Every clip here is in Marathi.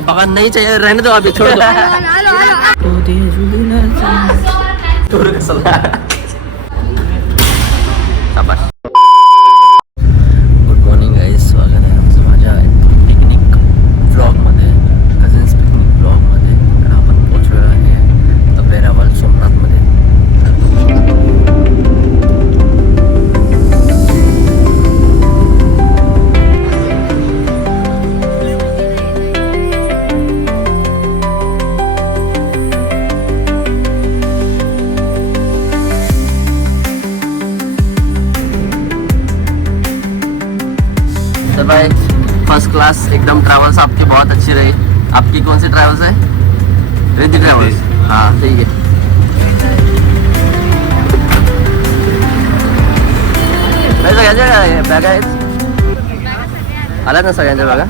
बघा नहीं चाहिए रहने दो अभी छोड़ दो टूर कसला शाबाश गुड मॉर्निंग गाइस स्वागत आहे आमचं माझ्या पिकनिक व्लॉगमध्ये कझन्स पिकनिक व्लॉगमध्ये तर आपण पोहोचलो आहे वेरावल सोमनाथमध्ये तो भाई फर्स्ट क्लास एकदम ट्रैवल्स आपकी बहुत अच्छी रही। आपकी कौन सी ट्रैवल्स है? रिद्धि ट्रैवल्स। हाँ ठीक है। सगळ्यांच्या बॅग आहेत आल्यात ना सगळ्यांच्या बॅगा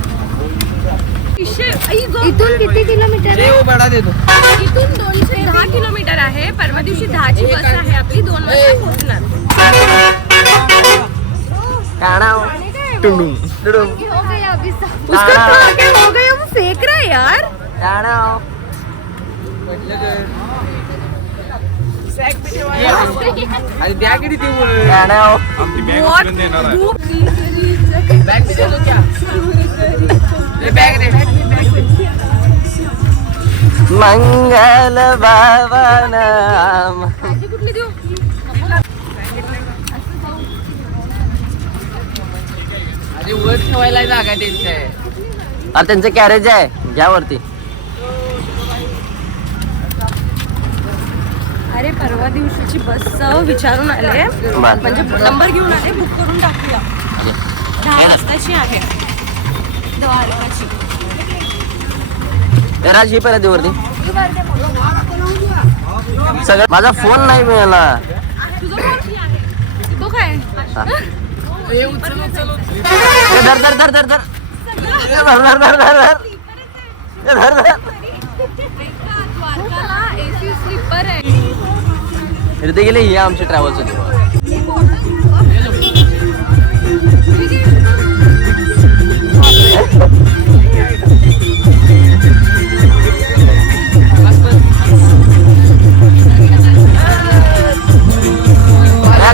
इथून किती किलोमीटर आहे? इथून 210 किलोमीटर आहे। परवा दिवशी 10ची बस आहे आपली 2 वाजता पोहोचणार। टुंडुंग टुंडुंग हो गया अभी सब। उसका तो आगे हो गया वो फेंक रहा है यार। अरे द्या किती ती बॅग दे दो क्या ले बॅग दे मंगल भवन कुठली देऊ? अरे वर ठेवायला जागा त्यांची आहे अरे त्यांचं कॅरेज आहे घ्या वरती अरे परवा दिवशीची बस विचारून आले म्हणजे नंबर घेऊन आले बुक करून टाकूया 10 वाजताची आहे द्वारकाची। राज ही पहिला दे वरती सगळं माझा फोन नाही मिळाला तुझा फोन आहे तो काय हे उचल उचल धर धर धर धर धर द्वारकाला एसी स्लीपर आहे। इथे गेले ही आमची ट्रॅव्हल्स होती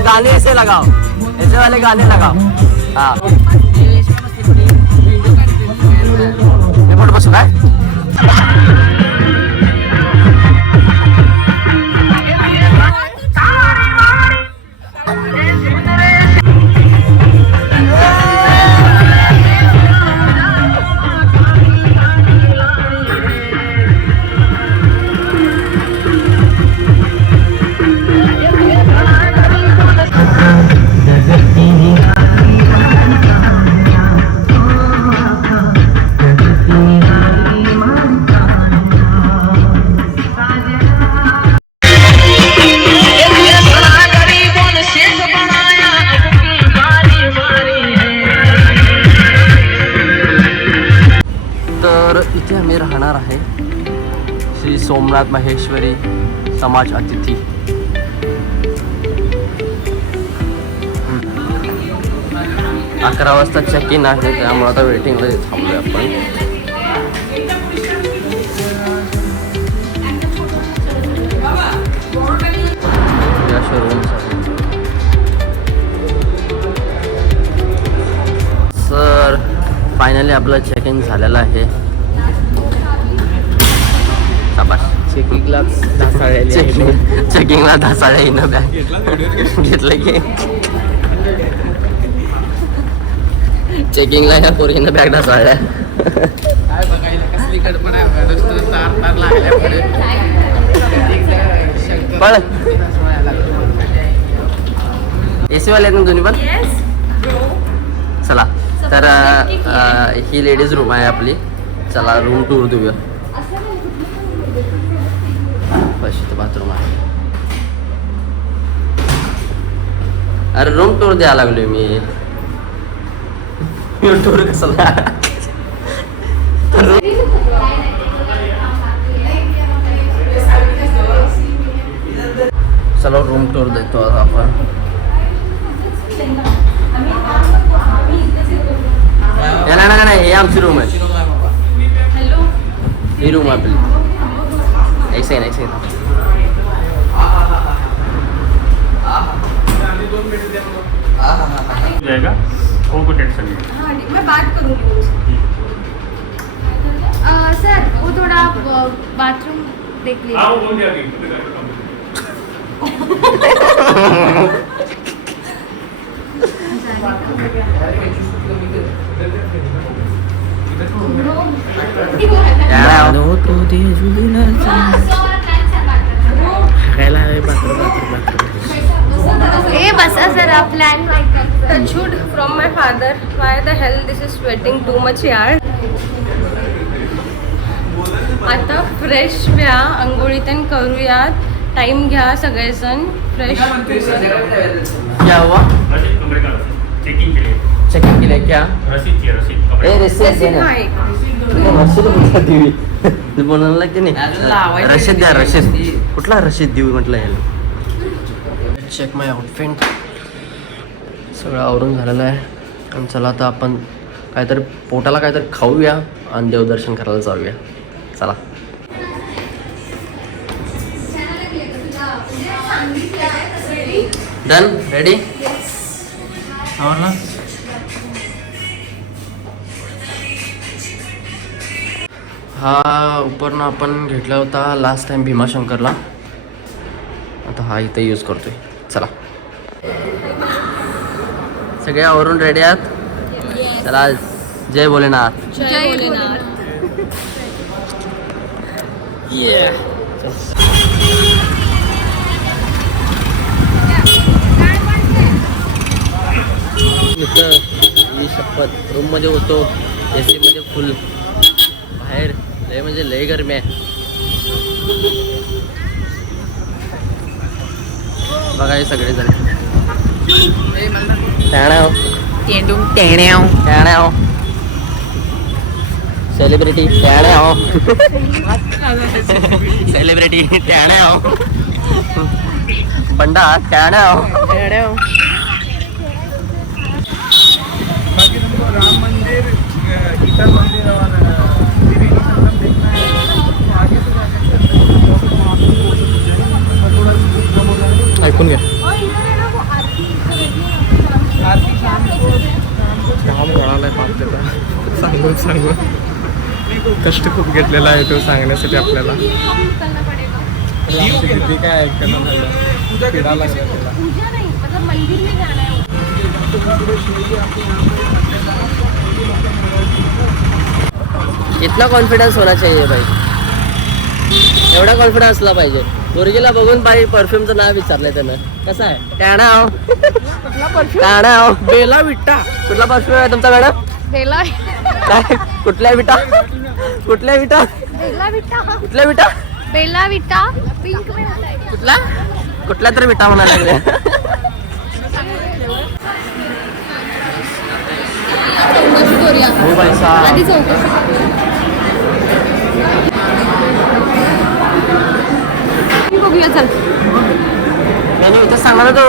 गाने ऐसे लगाओ ऐसे वाले गाने लगाओ हाँ ये फोटो बसू काय इथे आम्ही राहणार आहे श्री सोमनाथ महेश्वरी समाज अतिथी। 11 वाजता चेक इन आहे त्यामुळे आता वेटिंगला थांबलोय आपण। या शोरूम सर फायनली आपलं चेक इन झालेलं आहे। चेकिंगला चेकिंगला ढासाळ्या येणं बॅग घेतलं की चेकिंगला या पोरीनं बॅग ढासाळल्या काय बघायला कसली गडबड आहे रस्त्याला तार तार लागल्या पुढे पळ एसी वाले आहेत ना दोन्ही पण चला तर ही लेडीज रूम आहे आपली चला रूम टूर देऊया तो बाथरूम आहे अरे रूम टूर द्यायला लागलोय मी टूर कसला चलो रूम टूर देतो आपण याला ना नाही हे आमची रूम आहे हॅलो ही रूम आपली. एक सेकंड. जाएगा वो को टेंशन नहीं. हाँ ठीक, मैं बात करूँगी. सर वो थोड़ा बाथरूम देख हाँ लीजिए. वो बोल दिया अभी. ए बसा sir plan touch wood from my father. Why the hell this is sweating too much यार. आता फ्रेश व्या, अंघोळीतन करूयात. टाइम घ्या सगळेजण. फ्रेश क्या हुआ? रसीद कमरे का रसीद चेकिंग के लिए. चेकिंग के लिए क्या? रसीद चाहिए रसीद कपड़े. ए रसीद दे ना. रशीद कुठला देवी बोलायला की नाही. रशीद द्या रशीद. कुठला रशीद देऊ म्हटलं याला. चेक माय आउटफिट. सगळं आवरून झालेलं आहे. आणि चला आता आपण काहीतरी पोटाला काहीतरी खाऊया आणि देवदर्शन करायला जाऊया. चला. Done ready. आवडला. हा उपरनं आपण घेतला होता लास्ट टाइम भीमाशंकरला. आता हा इथं यूज करतोय. चला. सगळे आवरून रेडी आहात. चला. जय भोलेनाथ. जय भोलेनाथ. मित्र ही शपथ रूममध्ये होतो. AC मध्ये फुल. बाहेर लय म्हणजे लय गरमी आहे. बघा हे सगळेजण सेलिब्रिटी सेलिब्रिटी बंडा बाकी तुमको राम मंदिर, गीता मंदिर और देवी का संगम देखना है तो आगे से जाकर ऐकून घ्या. आरती शाम को वळालाय आपल्याला सांगून कष्ट खूप घेतलेला आहे तो सांगण्यासाठी आपल्याला. रामची किती काय ऐकणं झालं. फिरायला लागलं त्याला. पूजा नहीं मतलब मंदिर में जाना है. इतना कॉन्फिडन्स होना चाहिए भाई. एवढा कॉन्फिडन्स असला पाहिजे. मुलगीला बघून बाई परफ्यूमचं नाव विचारलंय त्यानं. कसं आहे टाणाव. टाणाव बेला विटा. कुठला परफ्यूम आहे तुमच्याकडं? बेला काय कुठल्या विटा? कुठल्या विटा? बेला विटा. कुठल्या विटा? बेला विटा पिंक में होता है. कुठला? कुठल्या तरी विटा म्हणायला लागल्या. हो भाई साहब. आधी चौकशी. बघूया चल. मेनू इथं सांगणार तो.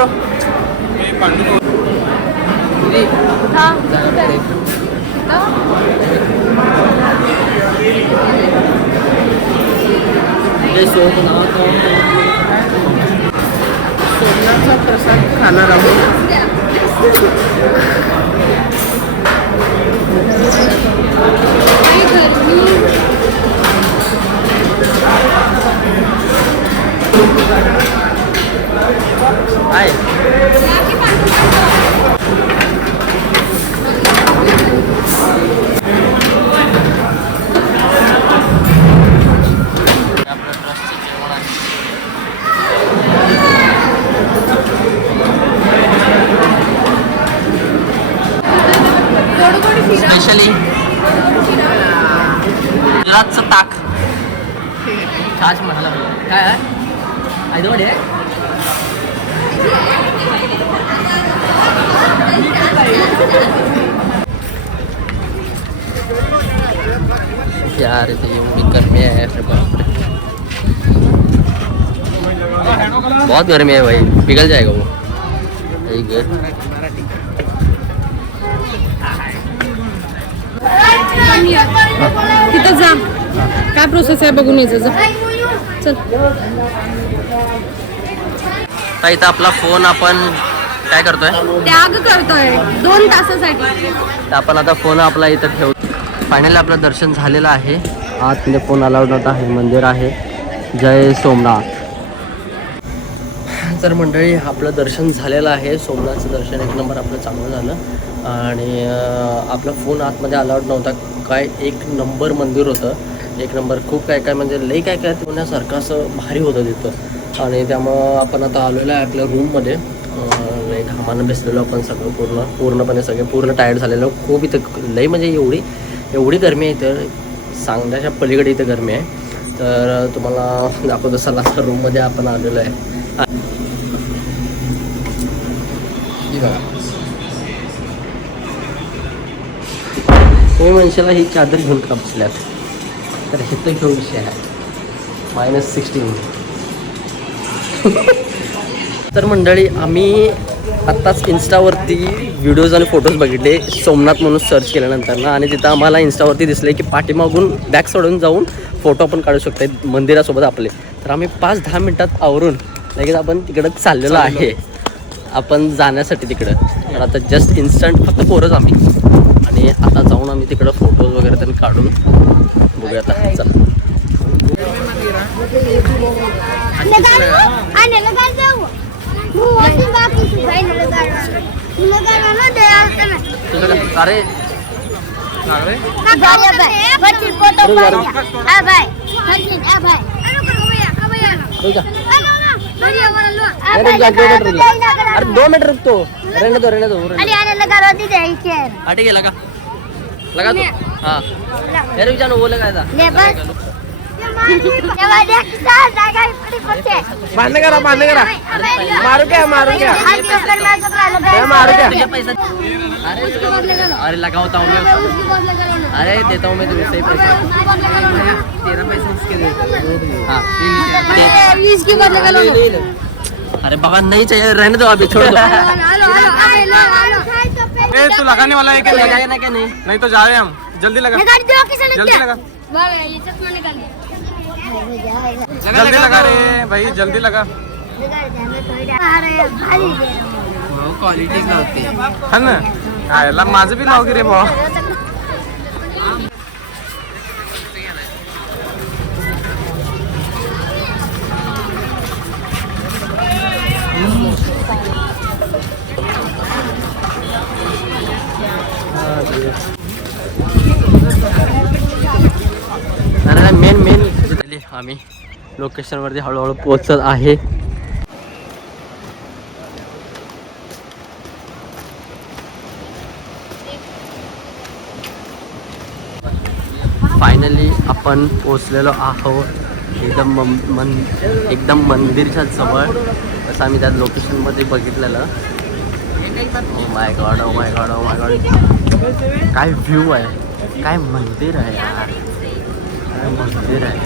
हा सोमनाथचा प्रसाद खाणार आहोत. स्पेशली गुजरातचं ताक. छाछ म्हणाला काय आहे. हैदराबादी आहे. यार इथे एवढी गर्मी आहे. अरे बापरे बहुत गर्मी है भाई. पिघल जाएगा वो. तिथं जा. काय काय प्रोसेस आहे बघून यायचं जा. चल. तर इथं आपला फोन आपण काय करतोय, त्याग करतोय 2 तासासाठी. तर आपण आता फोन आपला इथं ठेवतो. फायनली आपलं दर्शन झालेलं आहे. आतमध्ये फोन अलाउड नव्हता. हे मंदिर आहे जय सोमनाथ. तर मंडळी आपलं दर्शन झालेलं आहे. सोमनाथचं दर्शन 1 नंबर आपलं चांगलं झालं आणि आपला फोन आतमध्ये अलाउड नव्हता. काय 1 नंबर मंदिर होतं, 1 नंबर. खूप काय काय म्हणजे लई काय काय होण्यासारखं असं भारी होतं तिथं. आणि त्यामुळं आपण आता आलेलो आहे आपल्या रूममध्ये. लई घामानं बसलेलो आपण सगळं पूर्णपणे सगळे पूर्ण टायर्ड झालेलो. खूप इथं लई म्हणजे एवढी गरमी आहे इथं, सांगण्याच्या पलीकडे इथं गरमी आहे. तर तुम्हाला दाखवतो चला रूममध्ये आपण आलेलो आहे. तुम्ही म्हणशाला ही चादर घेऊन का बसल्यात, तर हे तर घेऊन विषय आहे -16. तर मंडळी आम्ही आत्ताच इन्स्टावरती व्हिडिओज आणि फोटोज बघितले सोमनाथ म्हणून सर्च केल्यानंतर ना, आणि तिथं आम्हाला इन्स्टावरती दिसले की पाठीमागून बॅक सोडून जाऊन फोटो आपण काढू शकतो मंदिरासोबत आपले. तर आम्ही 5-10 मिनटात आवरून लगेच आपण तिकडं चाललेलो आहे आपण जाण्यासाठी तिकडं. तर आता जस्ट इन्स्टंट फक्त पोरच आम्ही, आणि आता जाऊन आम्ही तिकडं फोटोज वगैरे त्यांनी काढून बघूया. आता चला अरे अरे 2 मिनट रुकतो. रहने दो ठीक है लगा तो हाँ रुक जानो वो लगाया था. बांधने करा मारू क्या अरे लगाता हूँ मैं. अरे देता हूँ मैं तुम्हें सही पैसा. तेरा पैसा इसके दे. हाँ अरे बगा नहीं चाहिए, रहने दो अभी, छोड़ दो. ए, तू लगाने वाला है क्या? लगाया ना क्या नहीं. नहीं तो जा रहे हैं हम. जल्दी लगा जल्दी लगा रे भाई, जल्दी लगा. क्वालिटी होती हा ना, याला माझं बी नाव गिरे भाऊ. मेन आम्ही लोकेशनवरती हळूहळू पोहोचत आहे. फायनली आपण पोहोचलेलो आहोत एकदम मंदिरच्या जवळ, असं आम्ही त्या लोकेशनमध्ये बघितलेलं. ओ माय गॉड काय व्ह्यू आहे, काय मंदिर आहे यार, काय मंदिर आहे.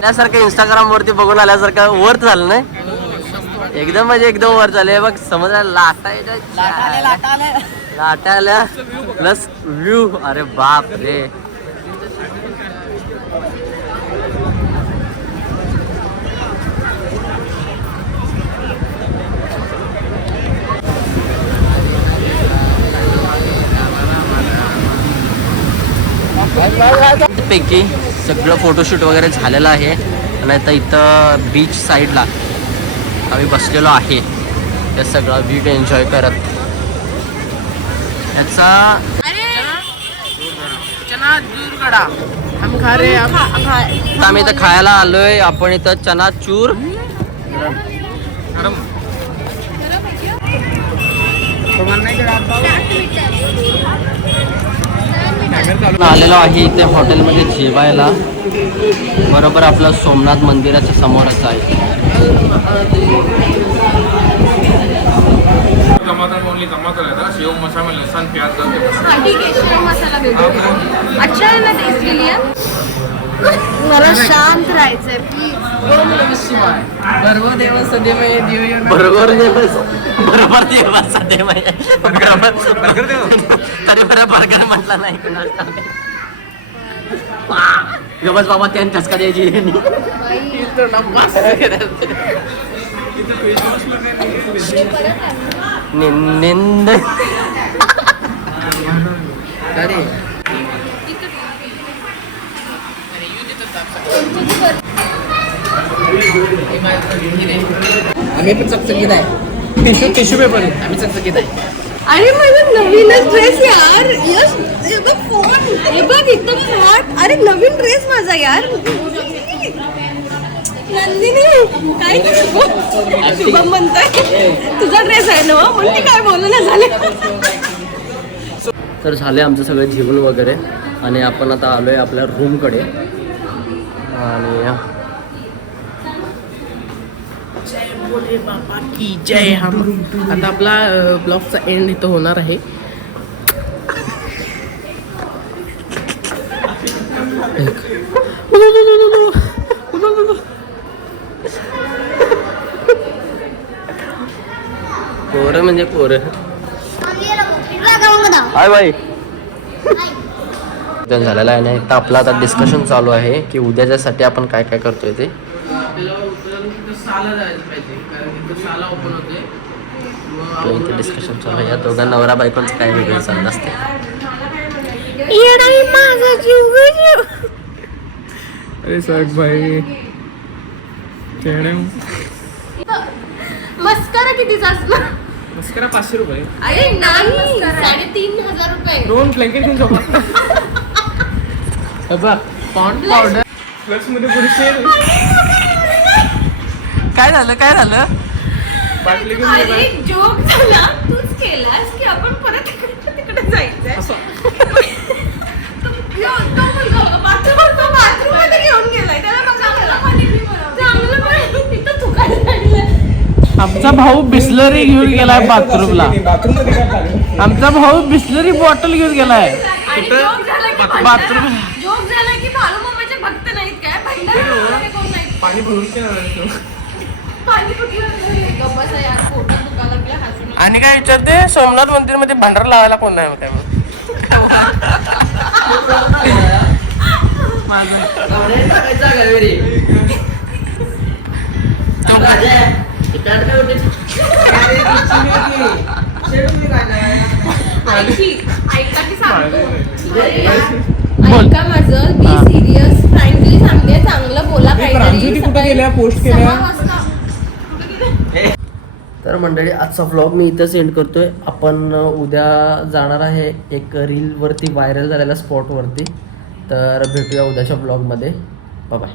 त्यासारखं इंस्टाग्रामवरती बघून आल्यासारखं वर्थ झालं नाही एकदम, म्हणजे एकदम वर झाले. बघ समजा लाटा आल्या प्लस व्ह्यू. अरे बाप रे. पैकी सगळं फोटोशूट वगैरे झालेलं आहे. आणि आता इथं बीच साईडला आम्ही बसलेलो आहे, ते सगळा व्ह्यू एन्जॉय करत. याचा आम्ही इथं खायला आलोय. आपण इथं चनाचूर आलेलो आहे इथे हॉटेलमध्ये जेवायला. बरोबर आपलं सोमनाथ मंदिराच्या समोरच आहे. टमाटर है ना, सेव मसाला में लहसुन प्याज डाल के हाँ ठीक है, सेव मसाला भेज दो. अच्छा है ना टेस्ट के लिए. मला शांत राहायचंय प्लीज. बरोबर देव सदैव तरी बरं बर्गर म्हटला नाही. बस बाबा त्याने ठसका द्यायची निंद आम्ही पण चकचकीत आहे. टिश्यू पेपर आम्ही चकचकीत आहे. अरे माझा नवीनच ड्रेस यार. यश हे बघ फोन, हे बघ एकदम हॉट. अरे नवीन ड्रेस माझा यार. नंदिनी काय शुभम म्हणतोय तुझा ड्रेस आहे ना म्हणते काय बोलणं झाले. तर झाले आमचं सगळं जेवण वगैरे आणि आपण आता आलोय आपल्या रूमकडे आणि बोले बाबा की जय. आता आपला ब्लॉगचा एंड इथं होणार आहे. पोरं म्हणजे पोरं. हाय बाई झालेला आहे नाही तर आपलं आता डिस्कशन चालू आहे की उद्याच्यासाठी आपण काय काय करतोय ते. साला जायला पाहिजे कारण तिथं साला ओपन होते. आपलं इथे डिस्कशन चालू आहे. या दोघां नवरा बायकोंचं काय वेगळं चाललं असते. अरे साग भाई मस्करा कितीचा असणार? मस्करा 500 रुपये. अरे नाही 3,500 रुपये. 2 ब्लँकेट घेऊन झोपा. बघ पॉन्ड पावडर प्लस मध्ये पुढे सेल. काय झालं काय झालं. बाटली घेऊन ये अरे जोक झाला तूच केलास की आपण परत तिकडे जायचंय. बाथरूम मध्ये घेऊन गेलाय त्याला तिथं थुकायला लागलं. आमचा भाऊ बिस्लरी घेऊन गेलाय बाथरूमला. आमचा भाऊ बिस्लरी बॉटल घेऊन गेलाय बाथरूम. जोक झाला की भालू मामाचे भक्त नाहीत काय भंडारा कोण नाही. पाणी भरून पाणी कुठलं गप्पा यार फोटो दुकान लागल्या हसून. आणि काय विचारते सोमनाथ मंदिर मध्ये भंडारा लावायला कोण नाही काय ऐका माझं बी सिरियस फ्रँकली सांगते चांगलं बोला काहीतरी. कुठे गेल्या पोस्ट केल्या. तर मंडळी आजचा व्लॉग मी इथं सेंड करतोय. आपण उद्या जाणार आहे एक रीलवरती व्हायरल झालेल्या स्पॉटवरती. तर भेटूया उद्याच्या व्लॉगमध्ये. Bye bye.